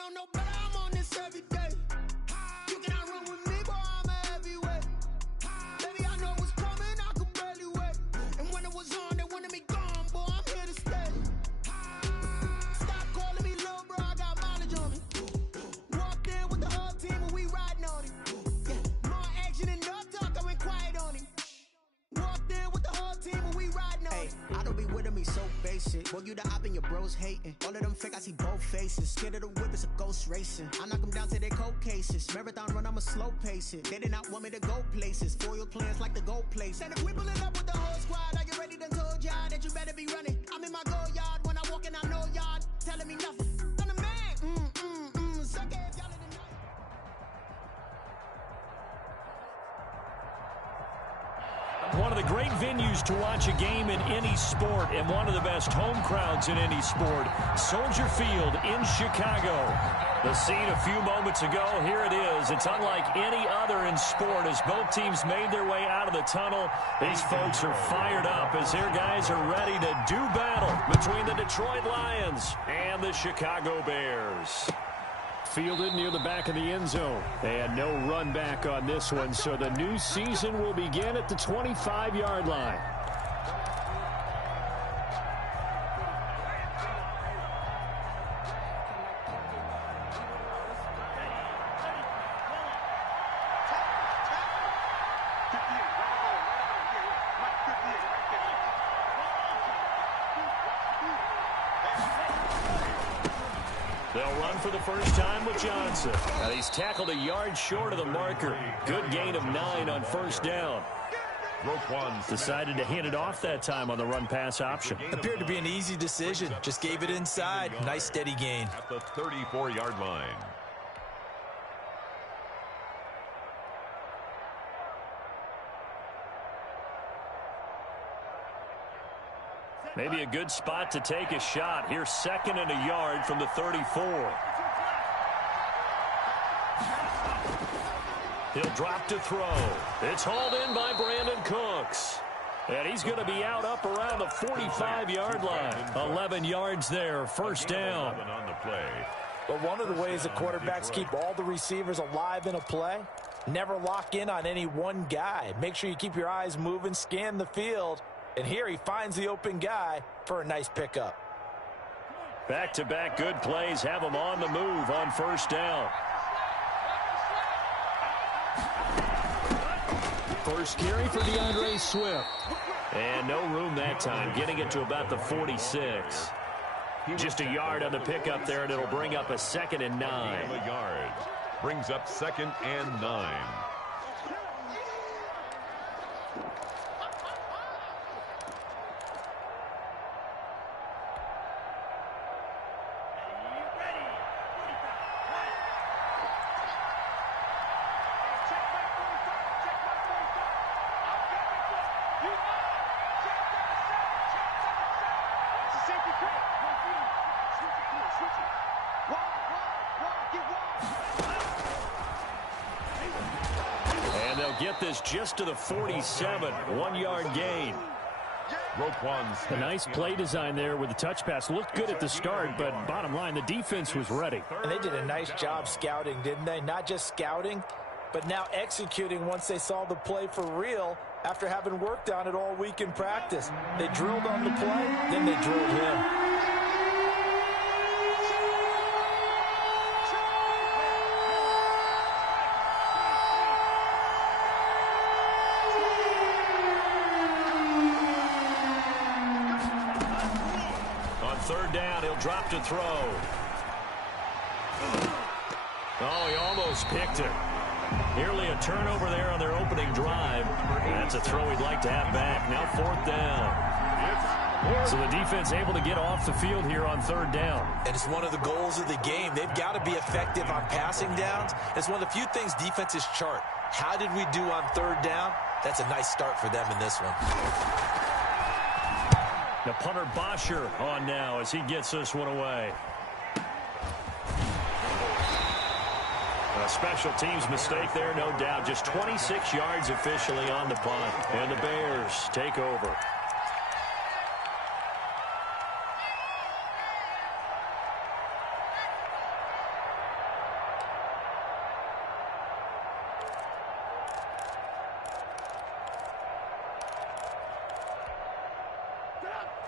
know no better, I'm on this every day. You cannot run with me, boy, I'm a heavyweight. Baby, I know what's coming, I could barely wait. And when it was on, they wanted me gone, boy, I'm here to stay. Stop calling me little bro, I got mileage on me. Walked in with the whole team and we riding on him. Yeah, more action and no talk, I went quiet on him. Walked in with the whole team and we riding on him. I don't be with him, he's so basic. Boy, you the op and your bros hating. All of them fake, I see both faces. Scared of the whip, it's a ghost racing. I knock them down to their cold cases. Marathon run, I'ma slow pace it. They did not want me to go places. Foil plans like the gold place. And if we pulling up with the whole squad, are you ready to told y'all that you better be running? I'm in my go yard when I walk in, I know y'all telling me nothing. I'm the man. Suck ass, y'all in the night. One of the great venues to watch a game in any sport and one of the best home crowds in any sport, Soldier Field in Chicago. The scene a few moments ago, here it is. It's unlike any other in sport as both teams made their way out of the tunnel. These folks are fired up as their guys are ready to do battle between the Detroit Lions and the Chicago Bears. Fielded near the back of the end zone. And no run back on this one, so the new season will begin at the 25-yard line. They'll run for the first time with Johnson. Now he's tackled a yard short of the marker. Good gain of 9 on first down. Decided to hand it off that time on the run-pass option. Appeared to be an easy decision. Just gave it inside. Nice steady gain. At the 34-yard line. Maybe a good spot to take a shot. Here's 2nd and a yard from the 34. He'll drop to throw. It's hauled in by Brandon Cooks. And he's going to be out up around the 45-yard line. 11 yards there, first down. On the play. But one of the ways the quarterbacks keep all the receivers alive in a play, never lock in on any one guy. Make sure you keep your eyes moving, scan the field. And here he finds the open guy for a nice pickup. Back-to-back good plays have him on the move on first down. First carry for DeAndre Swift. And no room that time, getting it to about the 46. Just a yard on the pickup there, and it'll bring up a 2nd and 9. A yard. Brings up 2nd and 9. Get this just to the 47, 1-yard gain. A nice play design there with the touch pass. Looked good at the start, but bottom line, the defense was ready. And they did a nice job scouting, didn't they? Not just scouting, but now executing once they saw the play for real after having worked on it all week in practice. They drilled on the play, then they drilled him. Third down, he'll drop to throw. Oh, he almost picked it. Nearly a turnover there on their opening drive. That's a throw he'd like to have back. Now 4th down. So the defense able to get off the field here on 3rd down. And it's one of the goals of the game. They've got to be effective on passing downs. It's one of the few things defenses chart. How did we do on 3rd down? That's a nice start for them in this one. The punter Bosher on now as he gets this one away. A special teams mistake there, no doubt. Just 26 yards officially on the punt. And the Bears take over.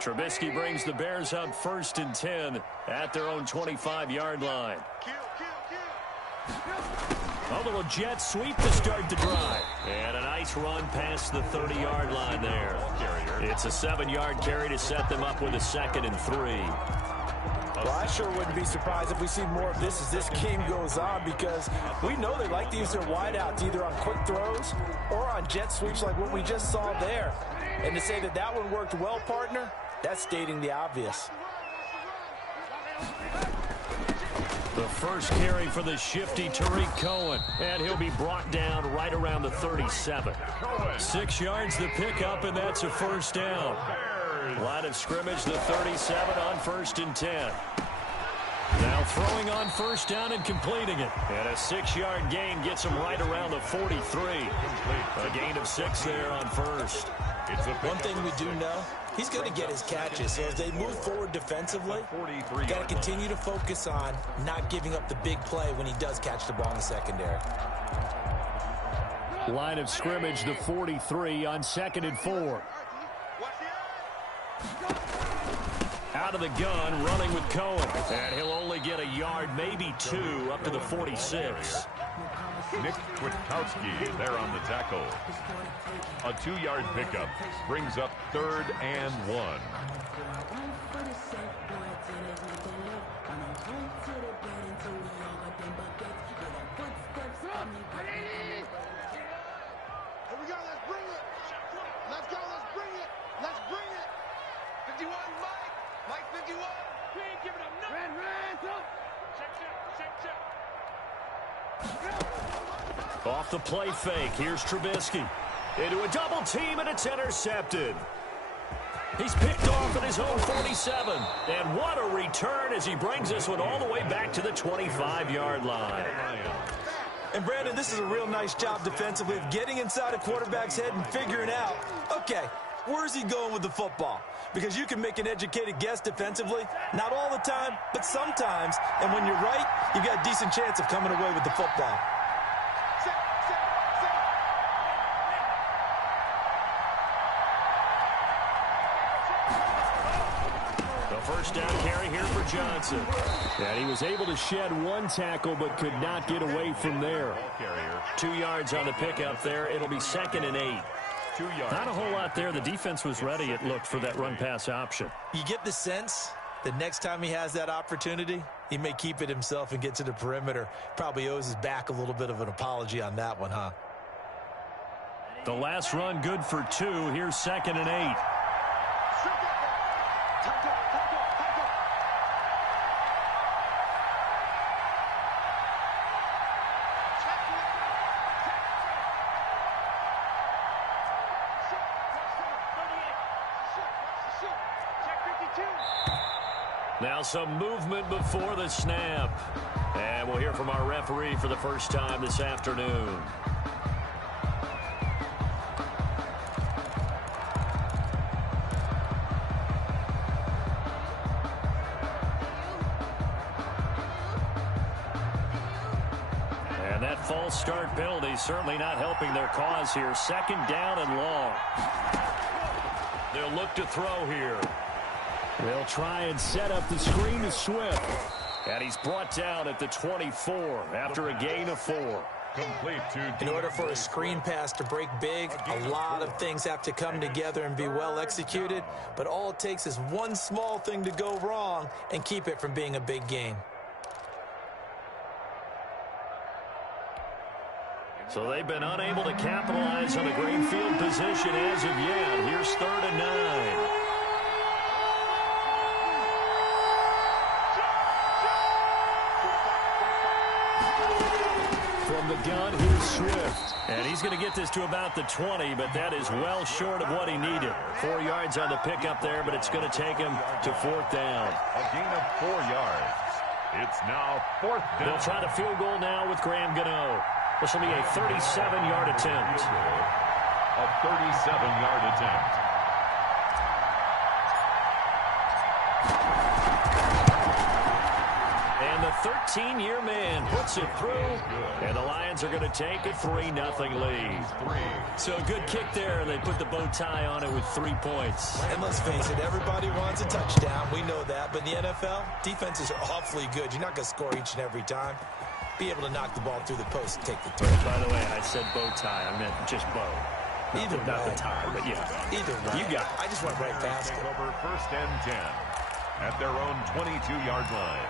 Trubisky brings the Bears up 1st and 10 at their own 25-yard line. A little jet sweep to start the drive. And a nice run past the 30-yard line there. It's a 7-yard carry to set them up with a 2nd and 3. Well, I sure wouldn't be surprised if we see more of this as this game goes on, because we know they like to use their wideouts either on quick throws or on jet sweeps like what we just saw there. And to say that that one worked well, partner, that's stating the obvious. The first carry for the shifty Tariq Cohen, and he'll be brought down right around the 37. 6 yards the pickup, and that's a 1st down. Line of scrimmage, the 37 on 1st and 10. Now throwing on 1st down and completing it. And a 6-yard gain gets him right around the 43. A gain of 6 there on 1st. One thing we do know, he's going to get his catches. So as they move forward defensively, got to continue to focus on not giving up the big play when he does catch the ball in the secondary. Line of scrimmage, the 43 on 2nd and 4. Out of the gun, running with Cohen. And he'll only get a yard, maybe 2, up to the 46. Nick Kwiatkowski there on the tackle. A 2-yard pickup brings up 3rd and 1. Here we go, let's bring it. Let's go, let's bring it. Let's bring it. 51, Mike 51. We ain't giving up nothing. Ran, check. Off the play fake, here's Trubisky. Into a double team, and it's intercepted. He's picked off at his own 47. And what a return as he brings this one all the way back to the 25-yard line. And, Brandon, this is a real nice job defensively of getting inside a quarterback's head and figuring out, okay, where's he going with the football? Because you can make an educated guess defensively, not all the time, but sometimes. And when you're right, you've got a decent chance of coming away with the football. First down carry here for Johnson. And he was able to shed 1 tackle but could not get away from there. 2 yards on the pickup there. It'll be 2nd and 8. 2 yards. Not a whole lot there. The defense was ready, it looked, for that run-pass option. You get the sense that next time he has that opportunity, he may keep it himself and get to the perimeter. Probably owes his back a little bit of an apology on that one, huh? The last run good for 2. Here's 2nd and 8. Now some movement before the snap. And we'll hear from our referee for the first time this afternoon. And that false start penalty certainly not helping their cause here. 2nd down and long. They'll look to throw here. They'll try and set up the screen to Swift. And he's brought down at the 24 after a gain of 4. Complete to In order for a screen pass to break big, a lot of things have to come together and be well executed. But all it takes is one small thing to go wrong and keep it from being a big gain. So they've been unable to capitalize on a great field position as of yet. Here's 3rd and 9. From the gun, here's Swift. And he's going to get this to about the 20, but that is well short of what he needed. 4 yards on the pickup there, but it's going to take him to 4th down. a gain of 4 yards. It's now 4th down. They'll try the field goal now with Graham Gano. This will be a 37-yard attempt. A 37-yard attempt. And And the 13-year man puts it through. And the Lions are going to take a 3-0 lead. So a good kick there, and they put the bow tie on it with 3 points. And let's face it, everybody wants a touchdown. We know that. But in the NFL, defenses are awfully good. You're not going to score each and every time. Be able to knock the ball through the post and take the throw. By the way, I said bow tie. I meant just bow. Either way. Not the tie, but yeah. Either way. You got it. I just went right past it. Over 1st and 10 at their own 22-yard line.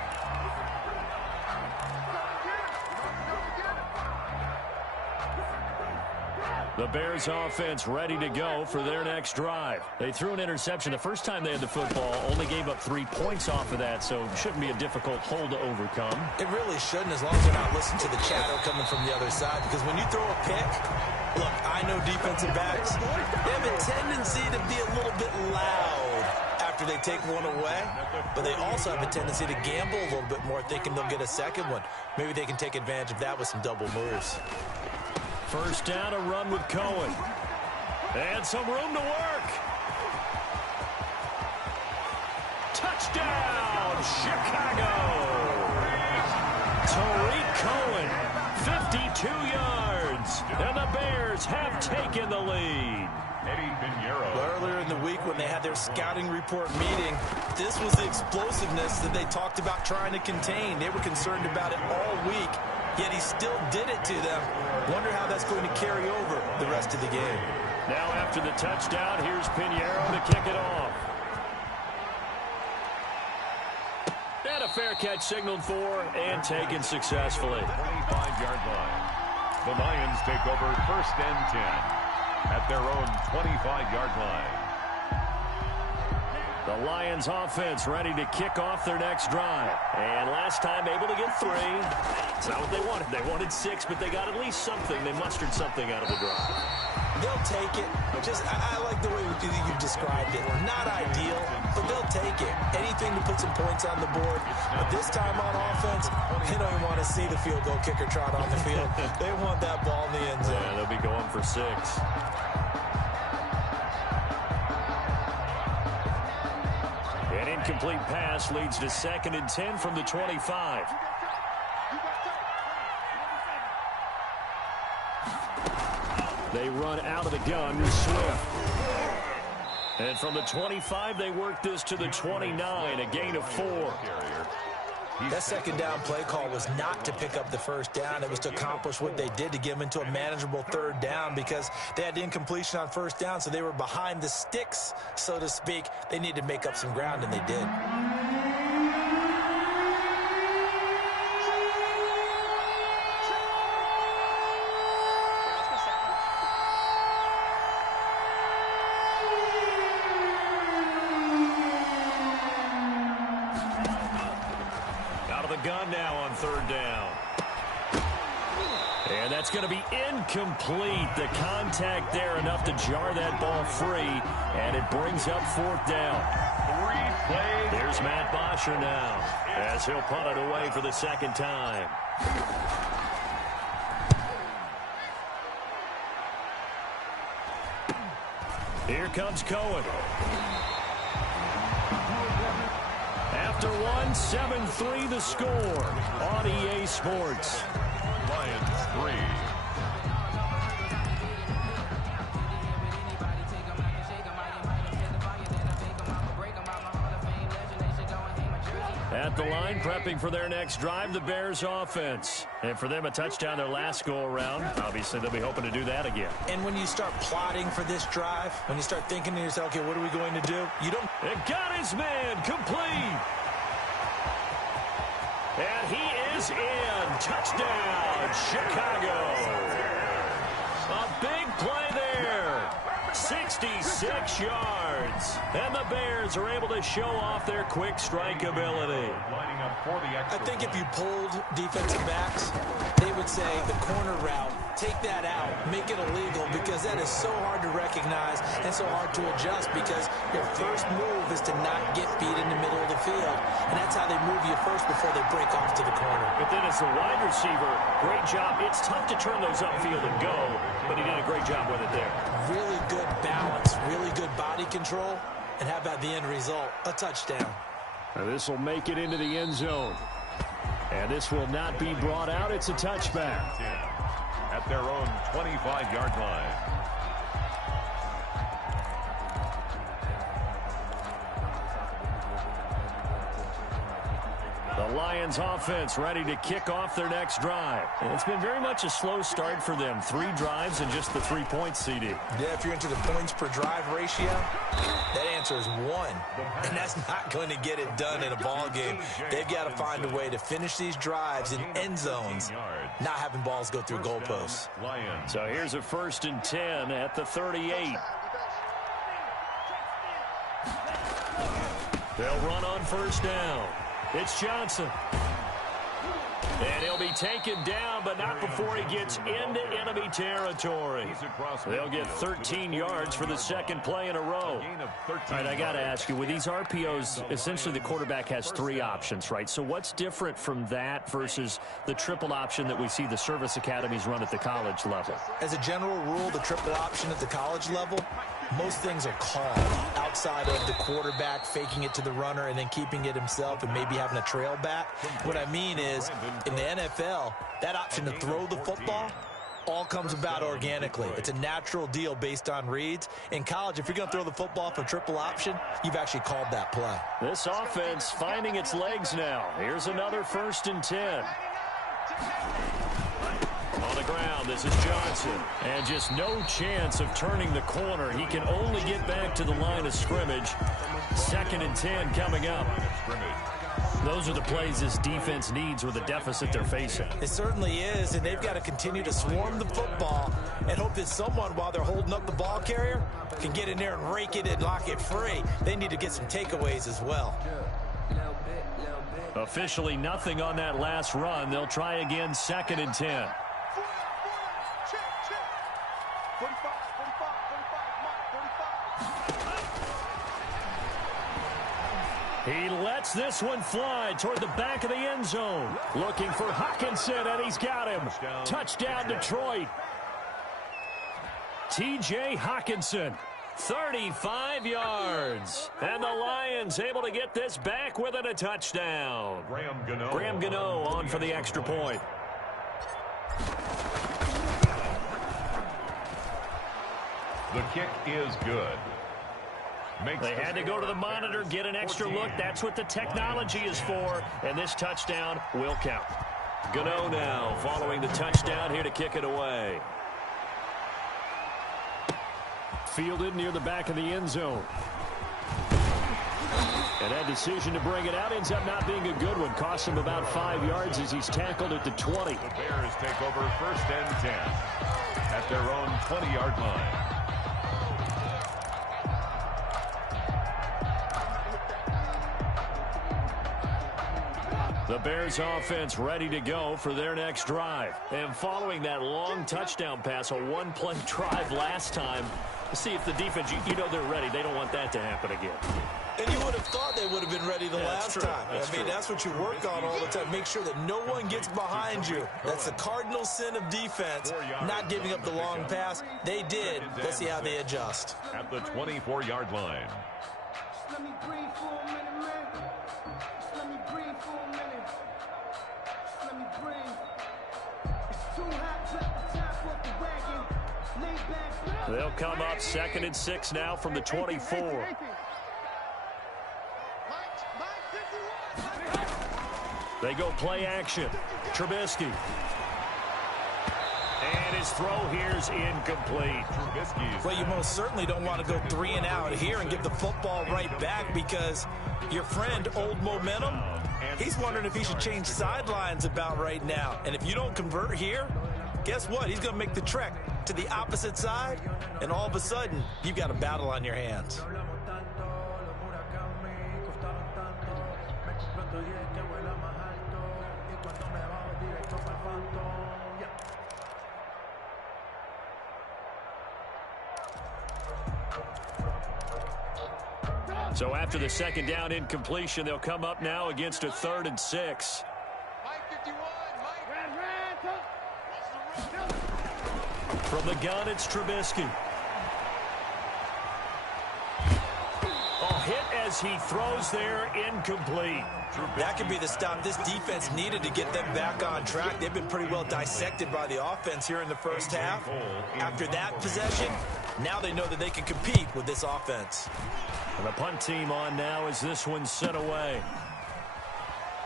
The Bears offense ready to go for their next drive. They threw an interception the first time they had the football, only gave up 3 points off of that, so shouldn't be a difficult hole to overcome. It really shouldn't, as long as they're not listening to the chatter coming from the other side, because when you throw a pick, look, I know defensive backs, they have a tendency to be a little bit loud after they take one away, but they also have a tendency to gamble a little bit more, thinking they'll get a second one. Maybe they can take advantage of that with some double moves. First down, a run with Cohen. And some room to work. Touchdown, Chicago. Tariq Cohen, 52 yards. And the Bears have taken the lead. Earlier in the week when they had their scouting report meeting, this was the explosiveness that they talked about trying to contain. They were concerned about it all week, yet he still did it to them. Wonder how that's going to carry over the rest of the game. Now after the touchdown, here's Pinheiro to kick it off. And a fair catch signaled for and taken successfully. 25-yard line. The Lions take over 1st and 10 at their own 25-yard line. The Lions offense ready to kick off their next drive. And last time able to get 3. It's not what they wanted. They wanted 6, but they got at least something. They mustered something out of the drive. They'll take it. I like the way you described it. Not ideal, but they'll take it. Anything to put some points on the board. But this time on offense, they don't even want to see the field goal kicker trot on the field. They want that ball in the end zone. Yeah, they'll be going for 6. An incomplete pass leads to 2nd and 10 from the 25. They run out of the gun with Swift. And from the 25, they work this to the 29, a gain of 4. That second down play call was not to pick up the first down. It was to accomplish what they did, to get them into a manageable 3rd down, because they had incompletion on 1st down, so they were behind the sticks, so to speak. They needed to make up some ground, and they did. Gun now on 3rd down. And that's going to be incomplete. The contact there enough to jar that ball free, and it brings up 4th down. There's Matt Bosher now as he'll punt it away for the 2nd time. Here comes Cohen. After 7-3 the score on EA Sports. Lions 3. At the line, prepping for their next drive, the Bears offense. And for them, a touchdown their last go-around. Obviously, they'll be hoping to do that again. And when you start plotting for this drive, when you start thinking to yourself, okay, what are we going to do? You don't... And got his man complete. And he is in. Touchdown, Chicago. A big play there. 66 yards. And the Bears are able to show off their quick strike ability. I think if you polled defensive backs, they would say the corner route, take that out, make it illegal, because that is so hard to recognize and so hard to adjust, because your first move is to not get beat in the middle of the field. And that's how they move you first before they break off to the corner. But then as the wide receiver, great job. It's tough to turn those upfield and go, but he did a great job with it there. Really good balance, really good body control, and how about the end result? A touchdown. Now this will make it into the end zone. And this will not be brought out. It's a touchback. At their own 25-yard line. The Lions offense ready to kick off their next drive. And it's been very much a slow start for them. 3 drives and just the 3 points, CD. Yeah, if you're into the points per drive ratio, that answer is 1. And that's not going to get it done in a ball game. They've got to find a way to finish these drives in end zones, not having balls go through goalposts. So here's a 1st and 10 at the 38. They'll run on 1st down. It's Johnson. And he'll be taken down, but not before he gets into enemy territory. They'll get 13 yards for the 2nd play in a row. All right, I got to ask you, with these RPOs, essentially the quarterback has 3 options, right? So what's different from that versus the triple option that we see the service academies run at the college level? As a general rule, the triple option at the college level, most things are called outside of the quarterback faking it to the runner and then keeping it himself and maybe having a trail back. What I mean is, in the NFL, that option to throw the football all comes about organically. It's a natural deal based on reads. In college, if you're going to throw the football for triple option, you've actually called that play. This offense finding its legs now. Here's another 1st and 10. On the ground, this is Johnson. And just no chance of turning the corner. He can only get back to the line of scrimmage. 2nd and 10 coming up. Those are the plays this defense needs with the deficit they're facing. It certainly is, and they've got to continue to swarm the football and hope that someone, while they're holding up the ball carrier, can get in there and rake it and lock it free. They need to get some takeaways as well. Officially nothing on that last run. They'll try again, 2nd and 10. He lets this one fly toward the back of the end zone. Looking for Hawkinson, and he's got him. Touchdown, Detroit. T.J. Hawkinson, 35 yards. And the Lions able to get this back within a touchdown. Graham Gano on for the extra point. The kick is good. They had to go to the monitor, get an extra look. That's what the technology is for. And this touchdown will count. Gano now following the touchdown here to kick it away. Fielded near the back of the end zone. And that decision to bring it out ends up not being a good one. Costs him about 5 yards as he's tackled at the 20. The Bears take over 1st and 10 at their own 20-yard line. The Bears offense ready to go for their next drive. And following that long touchdown pass, a 1-play drive last time, see if the defense, you know they're ready. They don't want that to happen again. And you would have thought they would have been ready the last time. That's what you work on all the time. Make sure that no one gets behind you. That's the cardinal sin of defense, not giving up the long pass. They did. Let's see how they adjust. At the 24-yard line. Let me breathe for a minute, man. Let me breathe for a minute. Let me breathe. It's too hot to the top of the wagon. Lay back. They'll come up 2nd and 6 now from the 24. They go play action. Trubisky. And his throw here's incomplete. Well, you most certainly don't want to go 3 and out here and give the football right back because your friend, Old Momentum, he's wondering if he should change sidelines about right now. And if you don't convert here, guess what? He's going to make the trek to the opposite side, and all of a sudden, you've got a battle on your hands. So after the 2nd down incompletion, they'll come up now against a 3rd and 6. From the gun, it's Trubisky. Oh, hit as he throws there, incomplete. That could be the stop this defense needed to get them back on track. They've been pretty well dissected by the offense here in the first half. After that possession, now they know that they can compete with this offense. And the punt team on now as this one's sent away.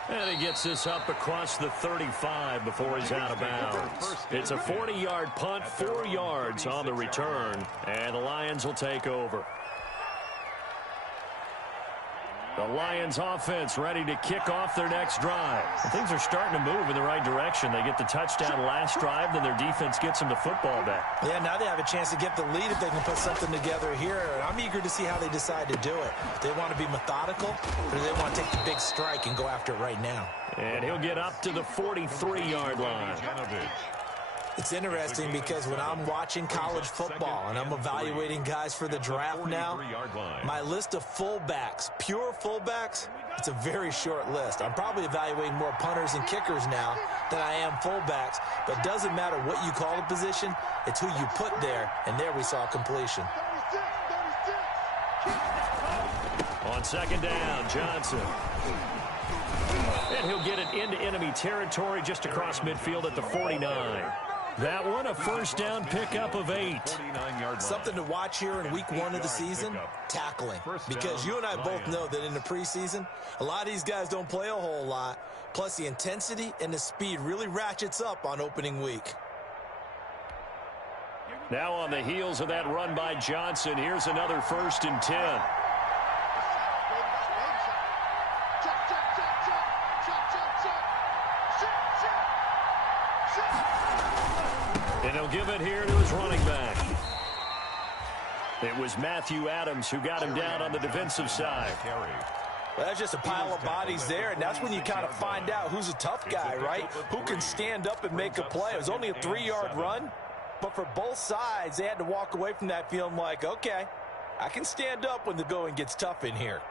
And he gets this up across the 35 before he's out of bounds. It's a 40-yard punt, 4 yards on the return, and the Lions will take over. The Lions offense ready to kick off their next drive. And things are starting to move in the right direction. They get the touchdown last drive, then their defense gets them the football back. Yeah, now they have a chance to get the lead if they can put something together here. And I'm eager to see how they decide to do it. Do they want to be methodical, or do they want to take the big strike and go after it right now? And he'll get up to the 43-yard line. It's interesting because when I'm watching college football and I'm evaluating guys for the draft now, my list of fullbacks, pure fullbacks, it's a very short list. I'm probably evaluating more punters and kickers now than I am fullbacks, but it doesn't matter what you call the position, it's who you put there, and there we saw completion. On second down, Johnson. And he'll get it into enemy territory just across midfield at the 49. That one, a first down pickup of 8. Something to watch here in week 1 of the season, tackling. Because you and I both know that in the preseason, a lot of these guys don't play a whole lot. Plus, the intensity and the speed really ratchets up on opening week. Now on the heels of that run by Johnson, here's another 1st and 10. And he'll give it here to his running back. It was Matthew Adams who got him down on the defensive side. Well, that's just a pile of bodies there, and that's when you kind of find out who's a tough guy, right? Who can stand up and make a play. It was only a 3-yard run, but for both sides, they had to walk away from that feeling like, okay, I can stand up when the going gets tough in here.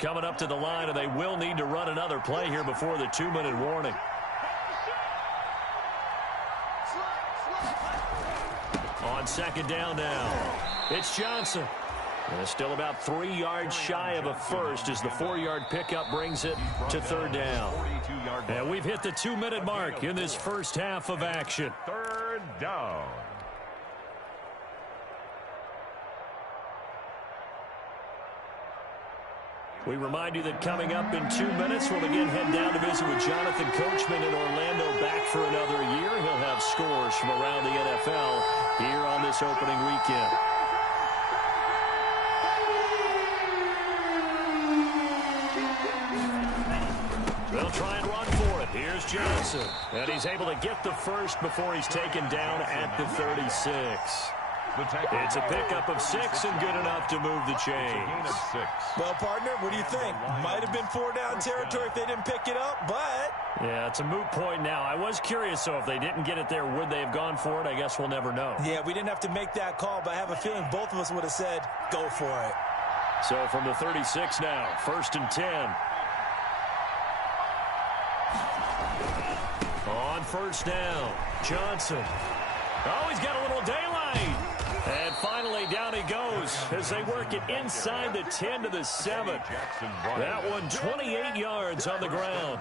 Coming up to the line, and they will need to run another play here before the 2-minute warning. On second down now, it's Johnson. And still about 3 yards shy of a first as the 4-yard pickup brings it to 3rd down. And we've hit the 2-minute mark in this first half of action. 3rd down. We remind you that coming up in 2 minutes, we'll again head down to visit with Jonathan Coachman in Orlando, back for another year. He'll have scores from around the NFL here on this opening weekend. They'll try and run for it. Here's Johnson. And he's able to get the first before he's taken down at the 36. It's a pickup of 6 and good enough to move the chains. Well, partner, what do you think? Might have been 4 down territory if they didn't pick it up, but... Yeah, it's a moot point now. I was curious, so if they didn't get it there, would they have gone for it? I guess we'll never know. Yeah, we didn't have to make that call, but I have a feeling both of us would have said, go for it. So from the 36 now, 1st and 10. On 1st down, Johnson. Oh, he's got a little daylight. And finally, down he goes as they work it inside the 10 to the 7. That one, 28 yards on the ground.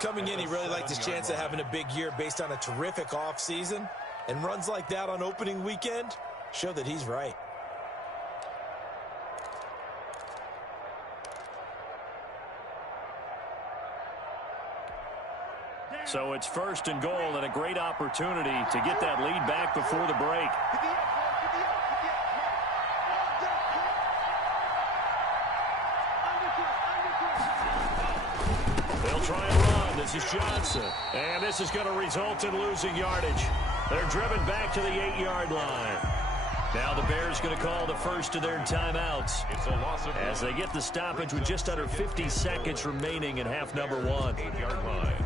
Coming in, he really liked his chance of having a big year based on a terrific offseason. And runs like that on opening weekend show that he's right. So it's 1st and goal and a great opportunity to get that lead back before the break. They'll try and run. This is Johnson. And this is going to result in losing yardage. They're driven back to the 8-yard line. Now the Bears going to call the first of their timeouts as they get the stoppage with just under 50 seconds remaining in half number 1. 8-yard line.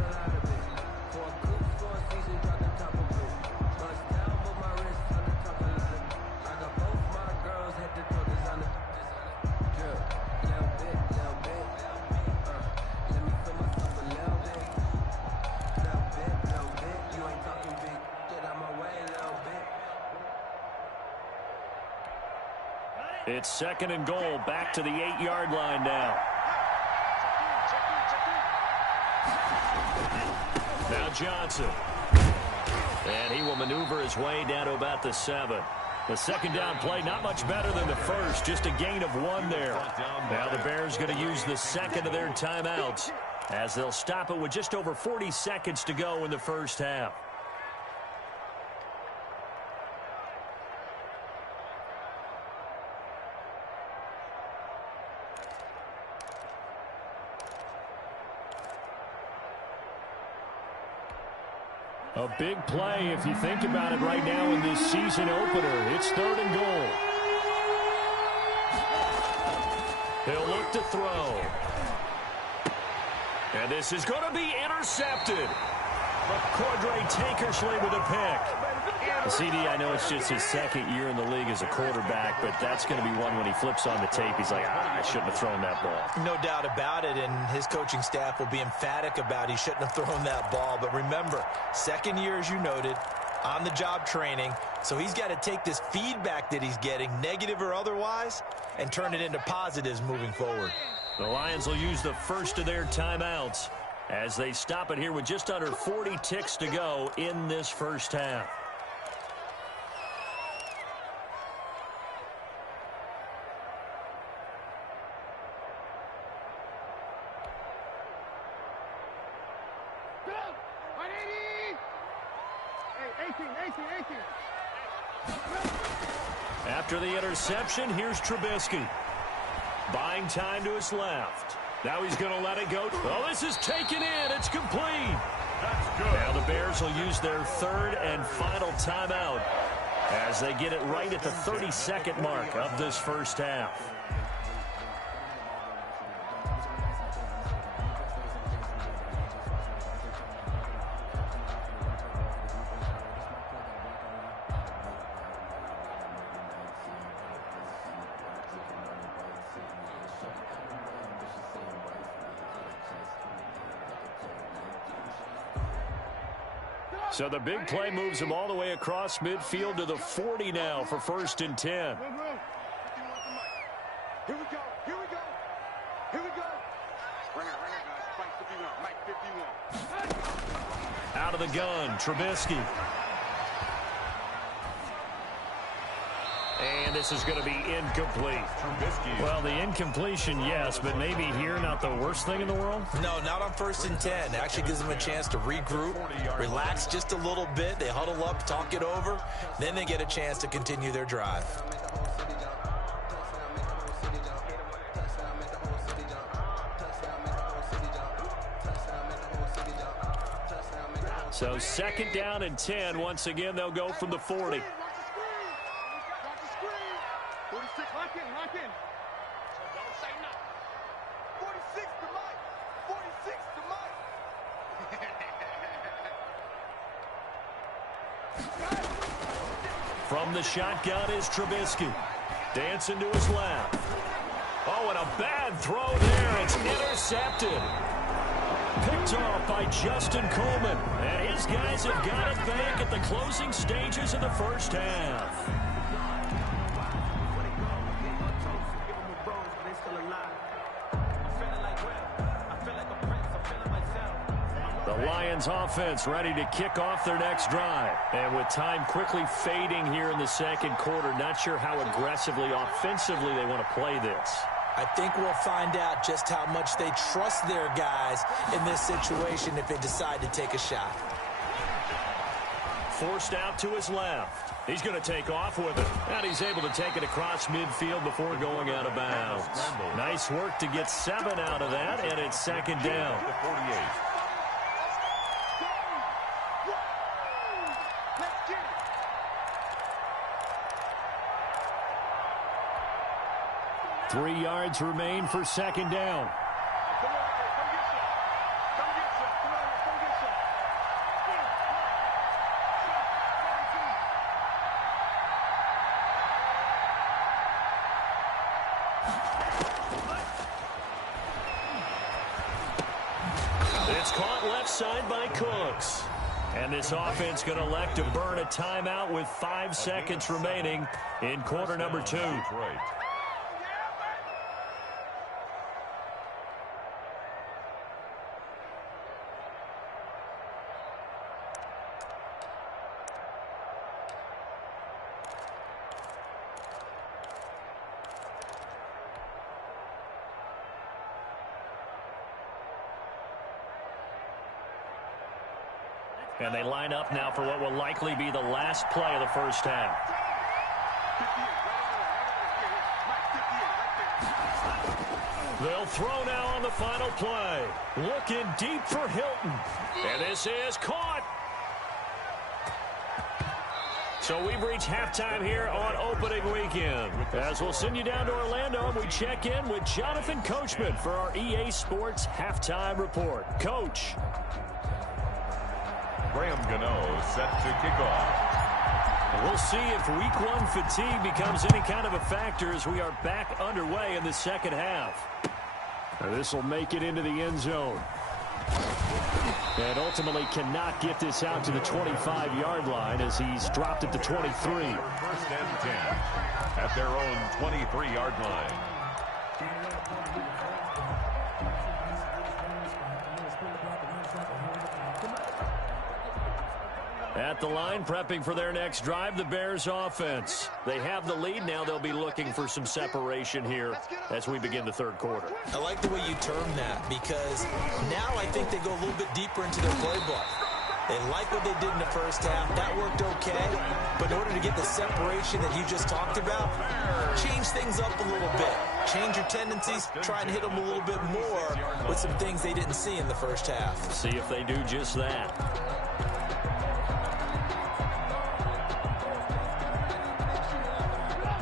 It's 2nd and goal, back to the 8-yard line now. Now Johnson. And he will maneuver his way down to about the 7. The second down play, not much better than the first, just a gain of 1 there. Now the Bears going to use the second of their timeouts as they'll stop it with just over 40 seconds to go in the first half. A big play if you think about it right now in this season opener. It's 3rd and goal. He'll look to throw. And this is going to be intercepted. Cordray Tankersley with a pick. CD, I know it's just his 2nd year in the league as a quarterback, but that's going to be one when he flips on the tape. He's like, I shouldn't have thrown that ball. No doubt about it, and his coaching staff will be emphatic about he shouldn't have thrown that ball. But remember, 2nd year, as you noted, on-the-job training, so he's got to take this feedback that he's getting, negative or otherwise, and turn it into positives moving forward. The Lions will use the first of their timeouts as they stop it here with just under 40 ticks to go in this first half. After the interception, here's Trubisky. Buying time to his left. Now he's going to let it go. Oh, this is taken in. It's complete. That's good. Now the Bears will use their 3rd and final timeout as they get it right at the 32nd mark of this first half. So the big play moves him all the way across midfield to the 40 now for 1st and 10. Here we go. Here we go. Here we go. Bring it, guys. Mike 51. Out of the gun, Trubisky. And this is going to be incomplete. Trubisky. Well, the incompletion, yes, but maybe here not the worst thing in the world? No, not on 1st and 10. It actually gives them a chance to regroup, relax just a little bit. They huddle up, talk it over. Then they get a chance to continue their drive. So 2nd down and 10. Once again, they'll go from the 40. Lock in. Don't say nothing. 46 to Mike. 46 to Mike. From the shotgun is Trubisky. Dancing to his left. Oh, and a bad throw there. It's intercepted. Picked off by Justin Coleman. And his guys have got it back at the closing stages of the first half. The Lions offense ready to kick off their next drive. And with time quickly fading here in the second quarter, not sure how aggressively, offensively they want to play this. I think we'll find out just how much they trust their guys in this situation if they decide to take a shot. Forced out to his left. He's going to take off with it. And he's able to take it across midfield before going out of bounds. Nice work to get 7 out of that, and it's second down. 3 yards remain for second down. It's caught left side by Cooks. And this offense going to elect to burn a timeout with 5 seconds remaining in quarter number 2. And they line up now for what will likely be the last play of the first half. They'll throw now on the final play. Looking deep for Hilton. And this is caught. So we've reached halftime here on opening weekend. As we'll send you down to Orlando, and we check in with Jonathan Coachman for our EA Sports Halftime Report. Coach. Graham Gano set to kick off. We'll see if week 1 fatigue becomes any kind of a factor as we are back underway in the second half. This will make it into the end zone. And ultimately cannot get this out to the 25-yard line as he's dropped it to 23. 1st and 10 at their own 23-yard line. At the line, prepping for their next drive, the Bears offense. They have the lead. Now they'll be looking for some separation here as we begin the third quarter. I like the way you term that because now I think they go a little bit deeper into their playbook. They like what they did in the first half. That worked okay. But in order to get the separation that you just talked about, change things up a little bit. Change your tendencies. Try and hit them a little bit more with some things they didn't see in the first half. See if they do just that.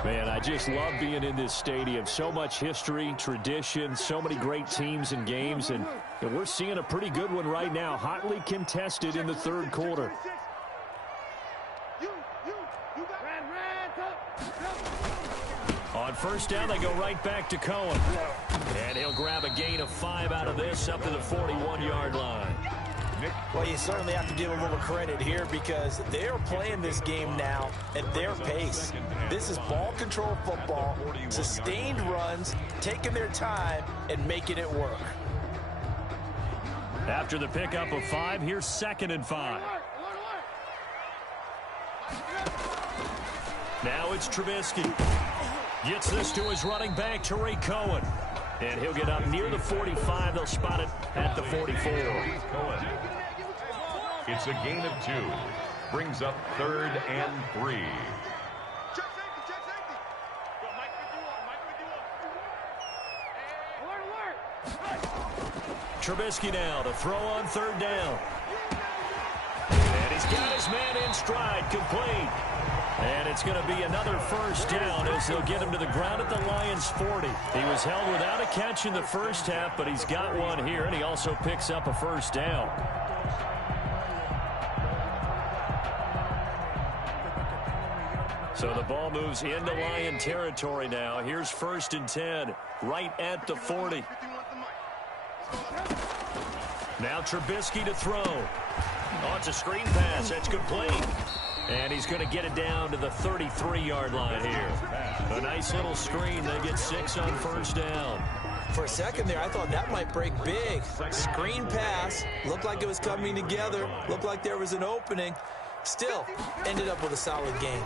Man, I just love being in this stadium. So much history, tradition, so many great teams and games, and we're seeing a pretty good one right now, hotly contested in the third quarter. On first down, they go right back to Cohen. And he'll grab a gain of 5 out of this up to the 41-yard line. Well, you certainly have to give a little credit here because they're playing this game now at their pace. This is ball control football, sustained runs, taking their time and making it work. After the pickup of 5, here's 2nd and 5. Now it's Trubisky. Gets this to his running back, Tariq Cohen. And he'll get up near the 45. They'll spot it at the 44. It's a gain of 2. Brings up 3rd and 3. Trubisky now to throw on 3rd down. And he's got his man in stride, complete. And it's going to be another first down as they'll get him to the ground at the Lions' 40. He was held without a catch in the first half, but he's got one here, and he also picks up a first down. So the ball moves into Lion territory now. Here's 1st and 10, right at the 40. Now Trubisky to throw. Oh, it's a screen pass. That's complete. And he's going to get it down to the 33-yard line here. A nice little screen. They get 6 on first down. For a second there, I thought that might break big. Screen pass. Looked like it was coming together. Looked like there was an opening. Still, ended up with a solid game.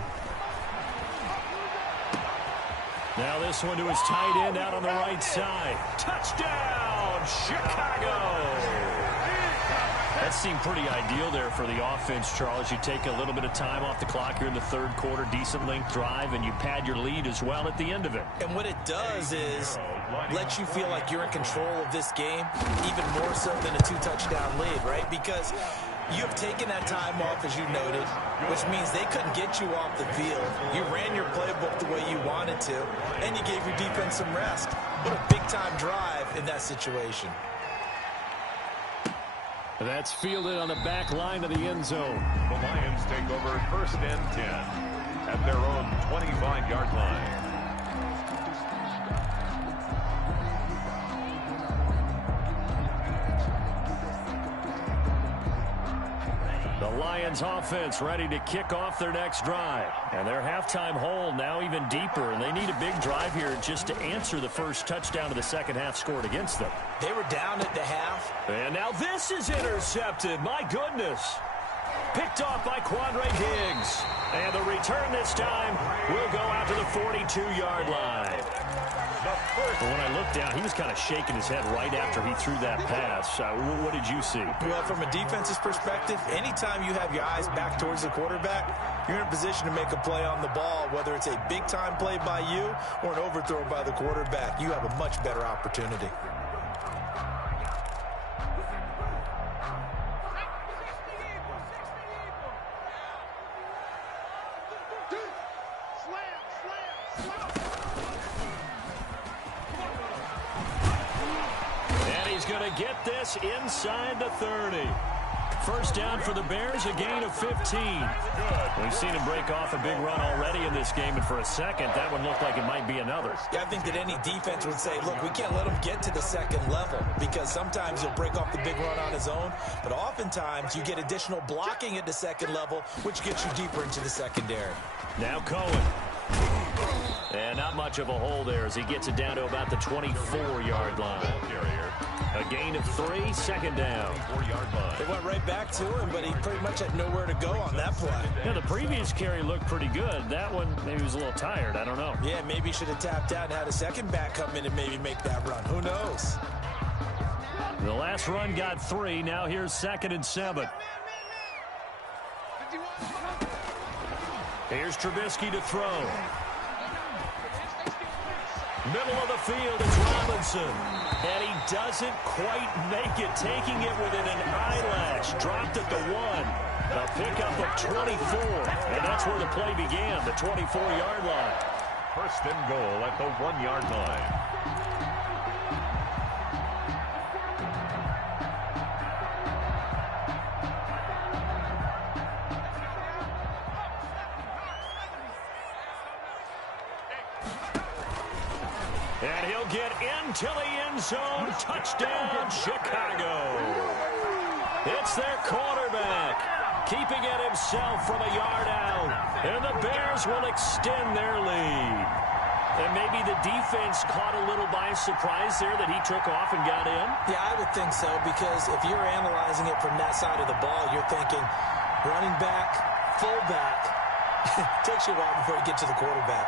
Now this one to his tight end out on the right side. Touchdown, Chicago! That seemed pretty ideal there for the offense, Charles. You take a little bit of time off the clock here in the third quarter, decent length drive, and you pad your lead as well at the end of it. And what it does is let you feel like you're in control of this game, even more so than a 2-touchdown lead, right? Because you have taken that time off, as you noted, which means they couldn't get you off the field. You ran your playbook the way you wanted to, and you gave your defense some rest. What a big-time drive in that situation. That's fielded on the back line of the end zone. The Lions take over 1st and 10 at their own 25-yard line. The Lions offense ready to kick off their next drive. And their halftime hole now even deeper, and they need a big drive here just to answer the first touchdown of the second half scored against them. They were down at the half. And now this is intercepted. My goodness. Picked off by Quandre Diggs. And the return this time will go out to the 42-yard line. But when I looked down, he was kind of shaking his head right after he threw that pass. What did you see? Well, from a defense's perspective, anytime you have your eyes back towards the quarterback, you're in a position to make a play on the ball, whether it's a big-time play by you or an overthrow by the quarterback. You have a much better opportunity. Get this inside the 30. First down for the Bears, a gain of 15. We've seen him break off a big run already in this game, and for a second, that one looked like it might be another. Yeah, I think that any defense would say, look, we can't let him get to the second level, because sometimes he'll break off the big run on his own, but oftentimes you get additional blocking at the second level, which gets you deeper into the secondary. Now Cohen. And not much of a hole there as he gets it down to about the 24-yard line. A gain of 3, second down. 4-yard line. They went right back to him, but he pretty much had nowhere to go on that play. Yeah, the previous carry looked pretty good. That one, maybe he was a little tired. I don't know. Yeah, maybe he should have tapped out and had a second back come in and maybe make that run. Who knows? The last run got 3. Now here's 2nd and 7. Here's Trubisky to throw. Middle of the field is Robinson. And he doesn't quite make it, taking it within an eyelash. Dropped at the 1. A pickup of 24. And that's where the play began, the 24-yard line. 1st and goal at the 1-yard line. And he'll get into the end zone. Touchdown, Chicago. It's their quarterback, keeping it himself from a yard out. And the Bears will extend their lead. And maybe the defense caught a little by surprise there that he took off and got in. Yeah, I would think so, because if you're analyzing it from that side of the ball, you're thinking running back, fullback. Takes you a while before you get to the quarterback.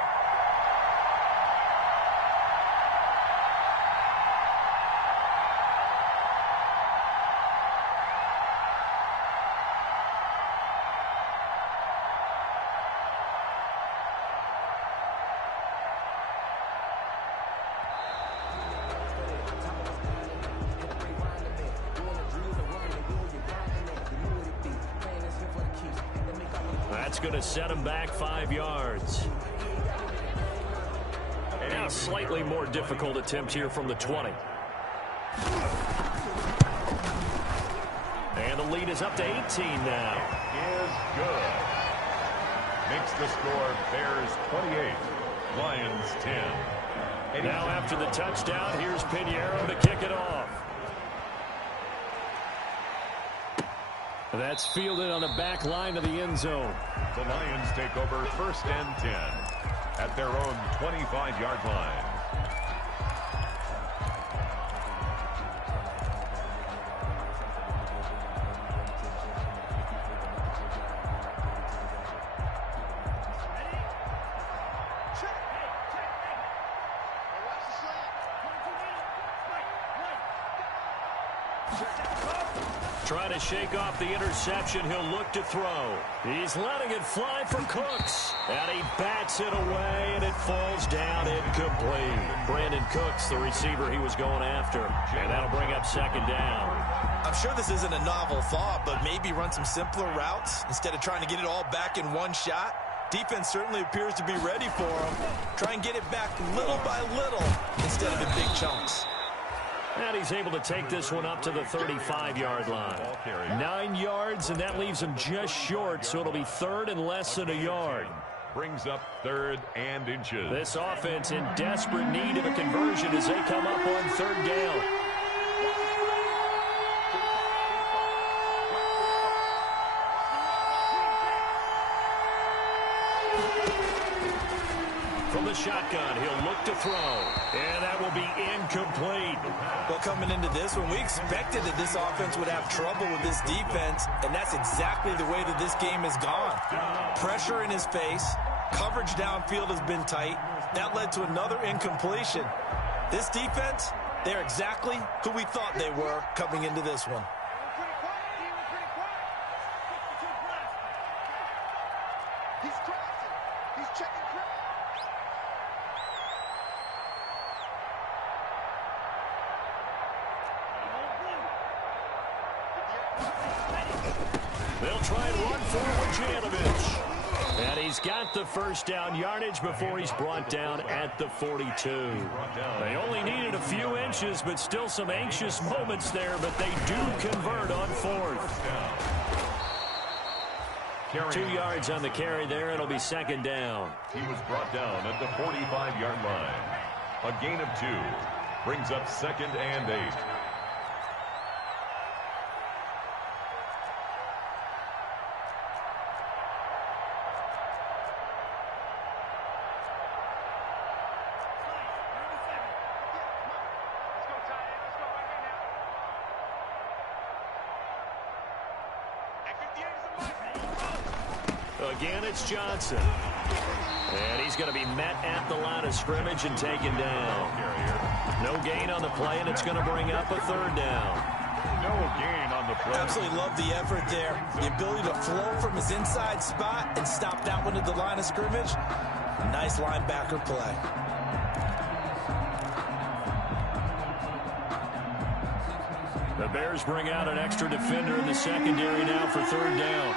That's going to set him back 5 yards. Now a slightly more difficult attempt here from the 20. And the lead is up to 18 now. Is good. Makes the score Bears 28, Lions 10. Now after the touchdown, here's Pinheiro to kick it off. That's fielded on the back line of the end zone. The Lions take over 1st and 10 at their own 25-yard line. Trying to shake off the interception. He'll look to throw. He's letting it fly for Cooks. And he bats it away, and it falls down incomplete. Brandon Cooks, the receiver he was going after. And that'll bring up second down. I'm sure this isn't a novel thought, but maybe run some simpler routes instead of trying to get it all back in one shot. Defense certainly appears to be ready for him. Try and get it back little by little instead of in big chunks. And he's able to take this one up to the 35-yard line. 9 yards, and that leaves him just short, so it'll be third and less than a yard. Brings up 3rd and inches. This offense in desperate need of a conversion as they come up on 3rd down. From the shotgun, he'll look to throw, and that will be incomplete. Well, coming into this one, we expected that this offense would have trouble with this defense, and that's exactly the way that this game has gone. Pressure in his face, coverage downfield has been tight. That led to another incompletion. This defense, they're exactly who we thought they were coming into this one. They'll try and run forward Janovich. And he's got the first down yardage before he's brought down at the 42. They only needed a few inches, but still some anxious moments there, but they do convert on 4th. 2 yards on the carry there. It'll be second down. He was brought down at the 45-yard line. A gain of 2. Brings up 2nd and 8. Again, it's Johnson. And he's going to be met at the line of scrimmage and taken down. No gain on the play, and it's going to bring up a 3rd down. No gain on the play. Absolutely love the effort there. The ability to flow from his inside spot and stop that one at the line of scrimmage. Nice linebacker play. The Bears bring out an extra defender in the secondary now for 3rd down.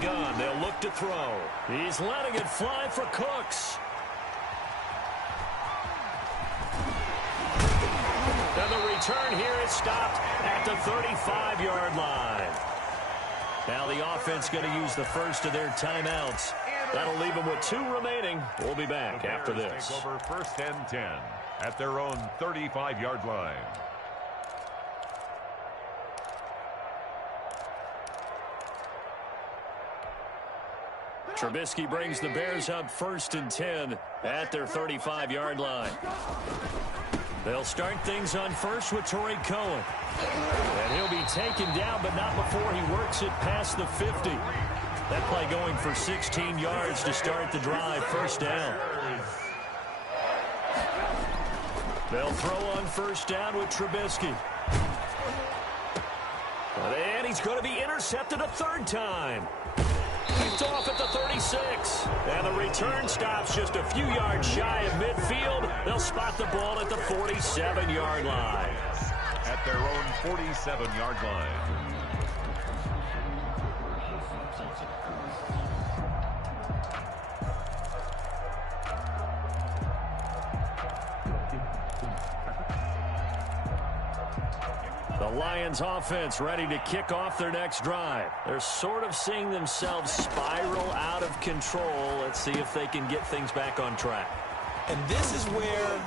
Gun. They'll look to throw. He's letting it fly for Cooks. And the return here is stopped at the 35-yard line. Now the offense going to use the first of their timeouts. That'll leave them with 2 remaining. We'll be back after this. Take over 1st and 10 at their own 35-yard line. Trubisky brings the Bears up 1st and 10 at their 35-yard line. They'll start things on first with Torrey Cohen. And he'll be taken down, but not before he works it past the 50. That play going for 16 yards to start the drive. 1st down. They'll throw on 1st down with Trubisky. And he's going to be intercepted a 3rd time. It's off at the 36. And the return stops just a few yards shy of midfield. They'll spot the ball at the 47-yard line. At their own 47-yard line. The Lions offense ready to kick off their next drive. They're sort of seeing themselves spiral out of control. Let's see if they can get things back on track. And this is where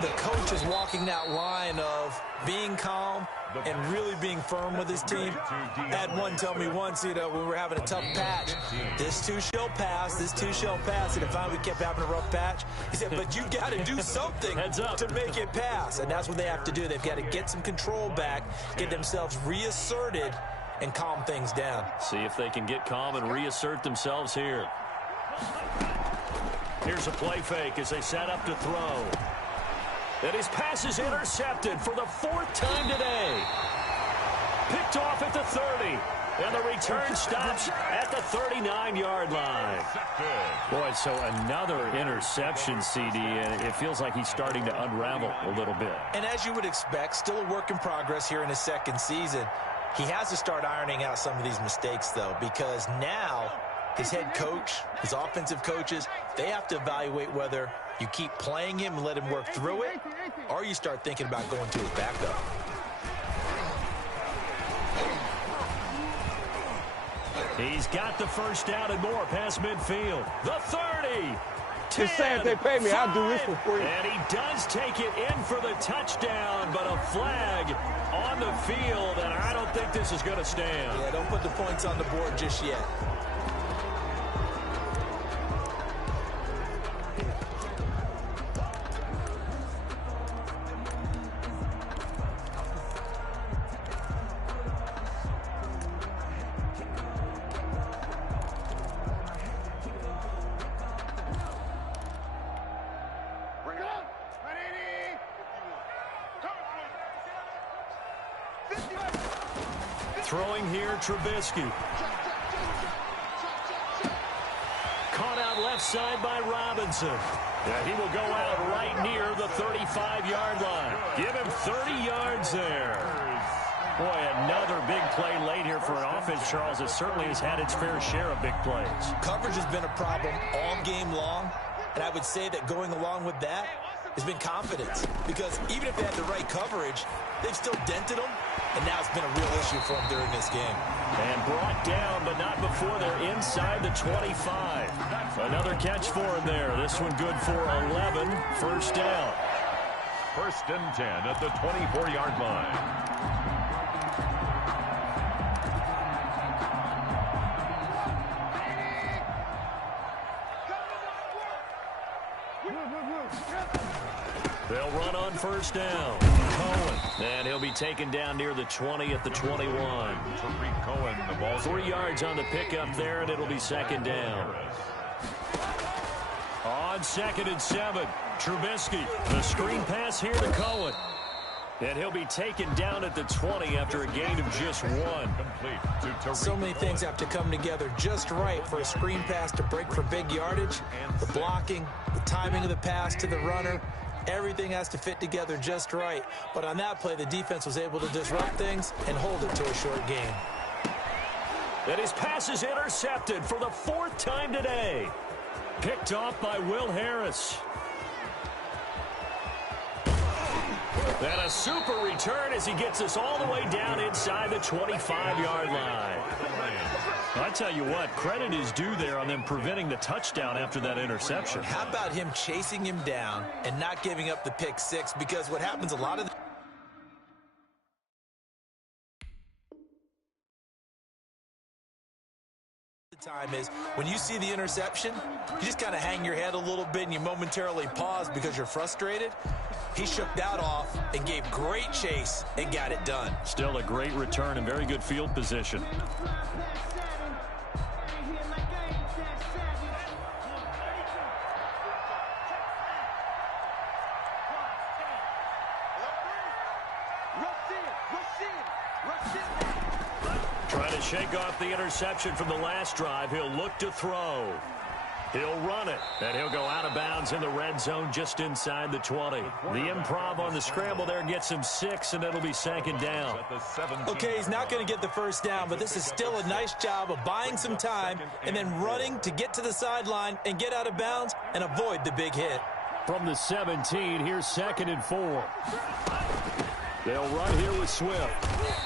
the coach is walking that line of being calm and really being firm with his team. I had one tell me once, when we were having a tough patch, this too shall pass, this too shall pass. And if finally we kept having a rough patch, he said, but you got to do something to make it pass. And that's what they have to do. They've got to get some control back, get themselves reasserted, and calm things down. See if they can get calm and reassert themselves here. Here's a play fake as they set up to throw. And his pass is intercepted for the 4th time today. Picked off at the 30. And the return stops at the 39-yard line. Boy, so another interception, CD, and it feels like he's starting to unravel a little bit. And as you would expect, still a work in progress here in his 2nd season. He has to start ironing out some of these mistakes, though, because now his head coach, his offensive coaches, they have to evaluate whether you keep playing him and let him work through it, or you start thinking about going to his backup. He's got the first down and more past midfield. The 30. Just say if they pay me, I'll do this for free. And he does take it in for the touchdown, but a flag on the field, and I don't think this is going to stand. Yeah, don't put the points on the board just yet. Throwing here, Trubisky. Caught out left side by Robinson. Yeah, he will go out right near the 35-yard line. Give him 30 yards there. Boy, another big play late here for an offense, Charles, that certainly has had its fair share of big plays. Coverage has been a problem all game long, and I would say that going along with that has been confidence, because even if they had the right coverage, they've still dented them, and now it's been a real issue for them during this game. And brought down, but not before they're inside the 25. Another catch for him there. This one good for 11. First down. 1st and 10 at the 24-yard line. They'll run on first down. Cohen. And he'll be taken down near the 20 at the 21. Tariq Cohen, the ball. 3 yards on the pickup there, and it'll be second down. On 2nd and 7, Trubisky. The screen pass here to Cohen. And he'll be taken down at the 20 after a gain of just 1. So many things have to come together just right for a screen pass to break for big yardage. The blocking, the timing of the pass to the runner, everything has to fit together just right. But on that play, the defense was able to disrupt things and hold it to a short gain. And his pass is intercepted for the 4th time today. Picked off by Will Harris. And a super return as he gets us all the way down inside the 25-yard line. I tell you what, credit is due there on them preventing the touchdown after that interception. How about him chasing him down and not giving up the pick six? Because what happens a lot of the time is when you see the interception, you just kind of hang your head a little bit and you momentarily pause because you're frustrated. He shook that off and gave great chase and got it done. Still a great return and very good field position. Trying to shake off the interception from the last drive. He'll look to throw. He'll run it, and he'll go out of bounds in the red zone just inside the 20. The improv on the scramble there gets him 6, and it'll be second down. Okay, he's not going to get the first down, but this is still a nice job of buying some time and then running to get to the sideline and get out of bounds and avoid the big hit. From the 17, here's 2nd and 4. They'll run here with Swift.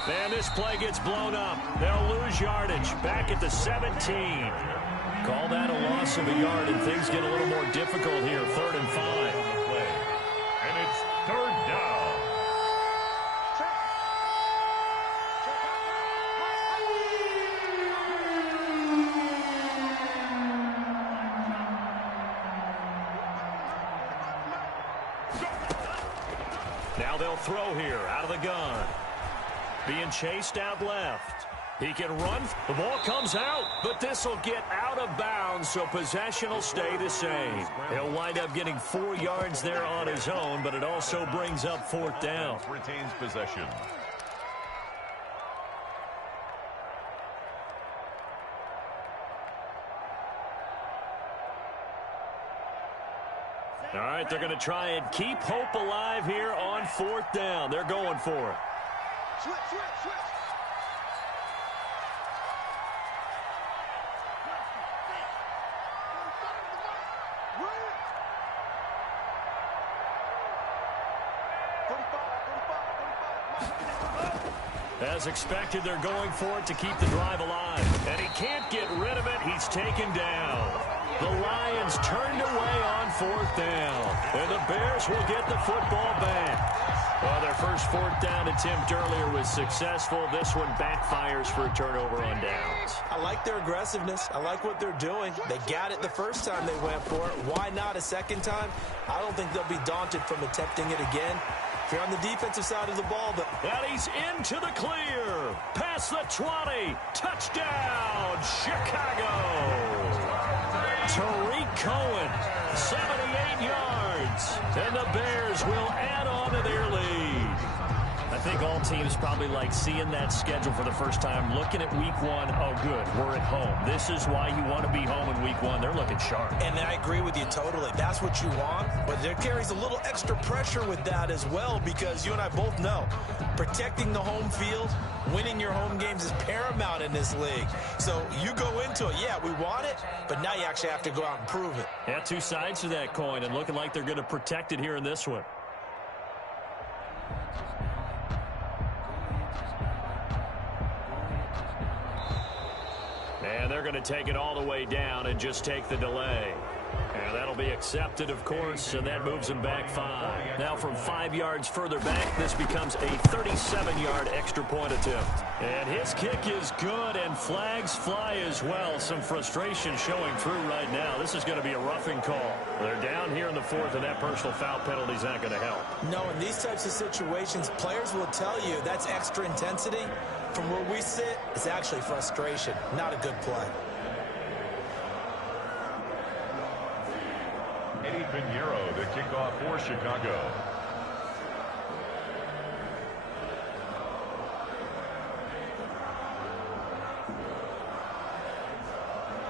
And this play gets blown up. They'll lose yardage back at the 17. Call that a loss of a yard, and things get a little more difficult here. 3rd and 5. And it's 3rd down. Now they'll throw here out of the gun. Being chased out left. He can run. The ball comes out, but this will get out of bounds, so possession will stay the same. He'll wind up getting 4 yards there on his own, but it also brings up 4th down. Retains possession. All right, they're going to try and keep hope alive here on 4th down. They're going for it. Switch. As expected, they're going for it to keep the drive alive. And he can't get rid of it. He's taken down. The Lions turned away on 4th down. And the Bears will get the football back. Well, their first 4th down attempt earlier was successful. This one backfires for a turnover on downs. I like their aggressiveness. I like what they're doing. They got it the first time they went for it. Why not a second time? I don't think they'll be daunted from attempting it again. If you're on the defensive side of the ball, but and he's into the clear. Past the 20. Touchdown, Chicago. Tariq Cohen, 78 yards. And the Bears will add on to their lead. I think all teams probably like seeing that schedule for the first time, looking at week 1. Oh, good, we're at home. This is why you want to be home in week 1. They're looking sharp. And I agree with you totally. That's what you want. But there carries a little extra pressure with that as well, because you and I both know protecting the home field, winning your home games is paramount in this league. So you go into it, yeah, we want it, but now you actually have to go out and prove it. Yeah, 2 sides to that coin, and looking like they're going to protect it here in this one. And they're going to take it all the way down and just take the delay. And that'll be accepted, of course, and that moves him back 5. Now from 5 yards further back, this becomes a 37-yard extra point attempt. And his kick is good, and flags fly as well. Some frustration showing through right now. This is going to be a roughing call. They're down here in the 4th, and that personal foul penalty is not going to help. No, in these types of situations, players will tell you that's extra intensity. From where we sit, it's actually frustration, not a good play. Eddie Pinheiro, the kickoff for Chicago.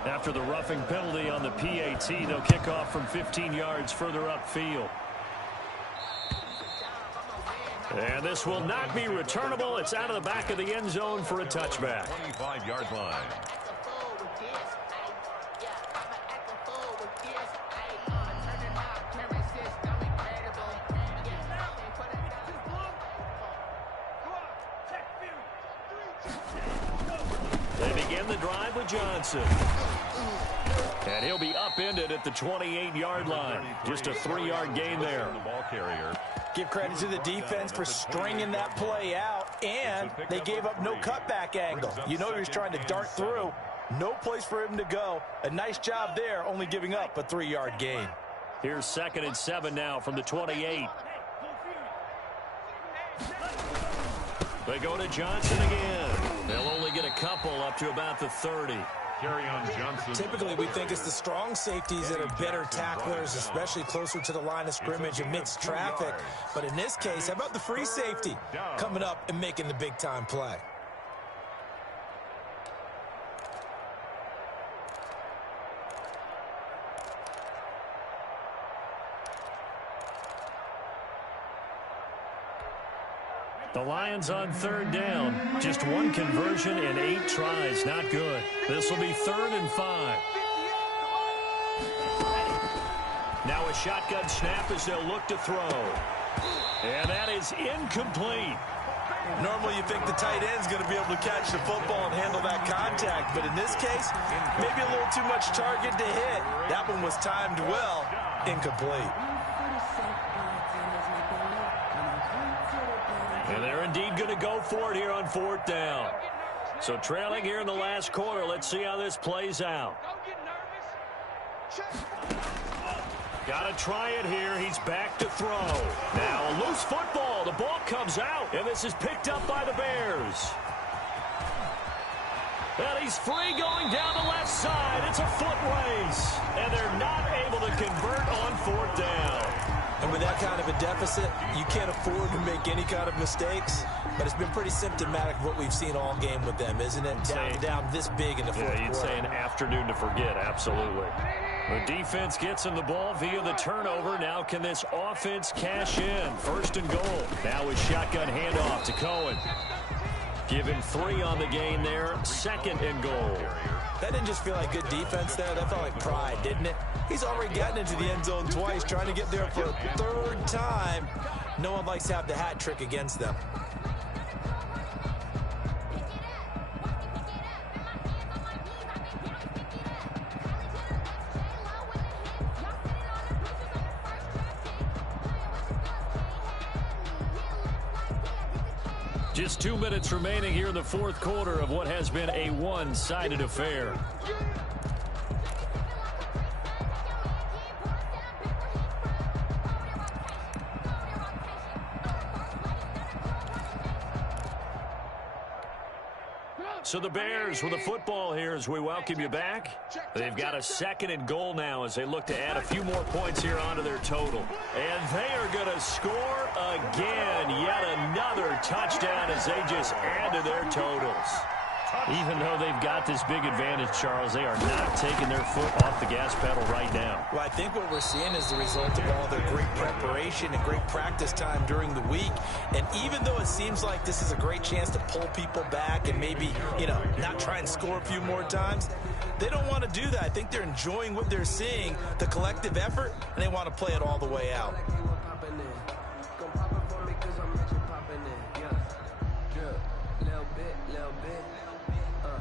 After the roughing penalty on the PAT, they'll kick off from 15 yards further upfield. And this will not be returnable. It's out of the back of the end zone for a touchback. 25-yard line. They begin the drive with Johnson. And he'll be upended at the 28-yard line. Just a 3-yard gain there. The ball carrier. Give credit to the defense for stringing that play out, and they gave up no cutback angle. You know he was trying to dart through. No place for him to go. A nice job there, only giving up a 3-yard gain. Here's 2nd and 7 now from the 28. They go to Johnson again. They'll only get a couple up to about the 30. Johnson. Typically, we think it's the strong safeties that are better tacklers, especially closer to the line of scrimmage amidst traffic. But in this case, how about the free safety coming up and making the big-time play? The Lions on 3rd down. Just 1 conversion in 8 tries. Not good. This will be 3rd and 5. Now a shotgun snap as they'll look to throw. And that is incomplete. Normally you think the tight end's going to be able to catch the football and handle that contact. But in this case, maybe a little too much target to hit. That one was timed well. Incomplete. And they're indeed going to go for it here on 4th down. So trailing here in the last quarter. Let's see how this plays out. Got to try it here. He's back to throw. Now a loose football. The ball comes out, and this is picked up by the Bears. And he's free going down the left side. It's a foot race. And they're not able to convert on fourth down. And with that kind of a deficit, you can't afford to make any kind of mistakes. But it's been pretty symptomatic of what we've seen all game with them, isn't it? Down this big in the fourth quarter. You'd say an afternoon to forget, absolutely. The defense gets him the ball via the turnover. Now can this offense cash in? First and goal. Now with shotgun handoff to Cohen. Give him 3 on the game there. Second and goal. That didn't just feel like good defense there. That felt like pride, didn't it? He's already gotten into the end zone twice, trying to get there for a third time. No one likes to have the hat trick against them. Just 2 minutes remaining here in the fourth quarter of what has been a one-sided affair. So the Bears with the football here as we welcome you back. They've got a second and goal now as they look to add a few more points here onto their total. And they are going to score again. Yet another touchdown as they just add to their totals. Even though they've got this big advantage, Charles, they are not taking their foot off the gas pedal right now. Well, I think what we're seeing is the result of all their great preparation and great practice time during the week. And even though it seems like this is a great chance to pull people back and maybe, not try and score a few more times, they don't want to do that. I think they're enjoying what they're seeing, the collective effort, and they want to play it all the way out.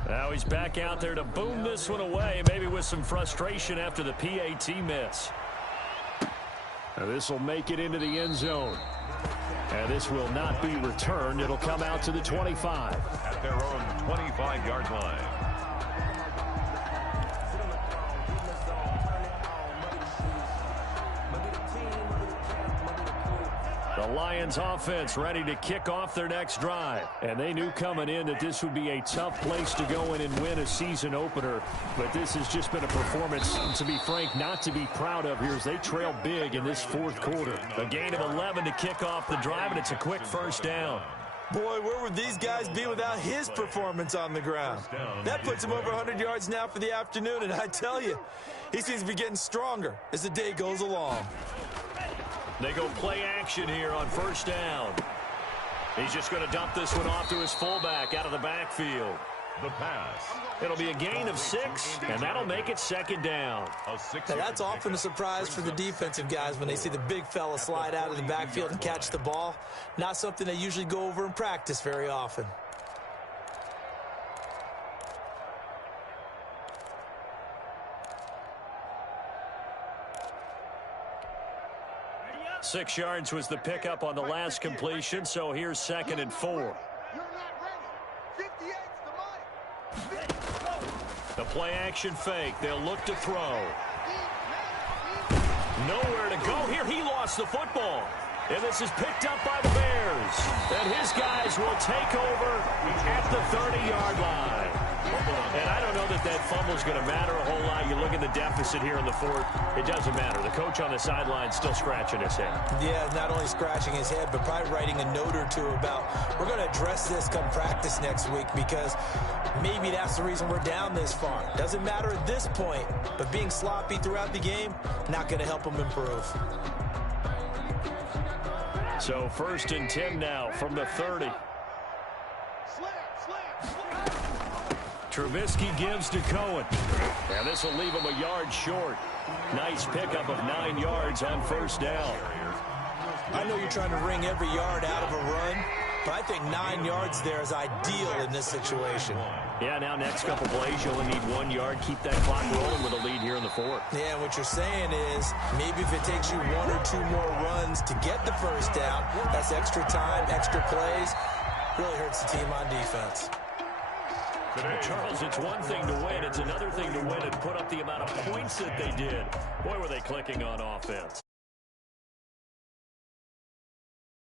Now he's back out there to boom this one away, maybe with some frustration after the PAT miss. Now this will make it into the end zone. And this will not be returned. It'll come out to the 25. At their own 25-yard line. The Lions offense ready to kick off their next drive. And they knew coming in that this would be a tough place to go in and win a season opener. But this has just been a performance, to be frank, not to be proud of here as they trail big in this fourth quarter. A gain of 11 to kick off the drive, and it's a quick first down. Boy, where would these guys be without his performance on the ground? That puts him over 100 yards now for the afternoon, and I tell you, he seems to be getting stronger as the day goes along. They go play action here on first down. He's just going to dump this one off to his fullback out of the backfield. The pass. It'll be a gain of 6, and that'll make it second down. Now that's often a surprise for the defensive guys when they see the big fella slide out of the backfield and catch the ball. Not something they usually go over in practice very often. Six yards was the pickup on the last completion, so here's second and 4. The play action fake. They'll look to throw. Nowhere to go here. He lost the football. And this is picked up by the Bears. And his guys will take over at the 30-yard line. And I don't know that that fumble is going to matter a whole lot. You look at the deficit here in the fourth. It doesn't matter. The coach on the sideline still scratching his head. Yeah, not only scratching his head, but probably writing a note or two about we're going to address this come practice next week because maybe that's the reason we're down this far. Doesn't matter at this point, but being sloppy throughout the game, not going to help them improve. So first and 10 now from the 30. Trubisky gives to Cohen. And this will leave him a yard short. Nice pickup of 9 yards on first down. I know you're trying to wring every yard out of a run, but I think 9 yards there is ideal in this situation. Yeah, now next couple plays, you only need 1 yard. Keep that clock rolling with a lead here in the fourth. Yeah, what you're saying is maybe if it takes you 1 or 2 more runs to get the first down, that's extra time, extra plays. Really hurts the team on defense. Charles, it's one thing to win. It's another thing to win and put up the amount of points that they did. Boy, were they clicking on offense.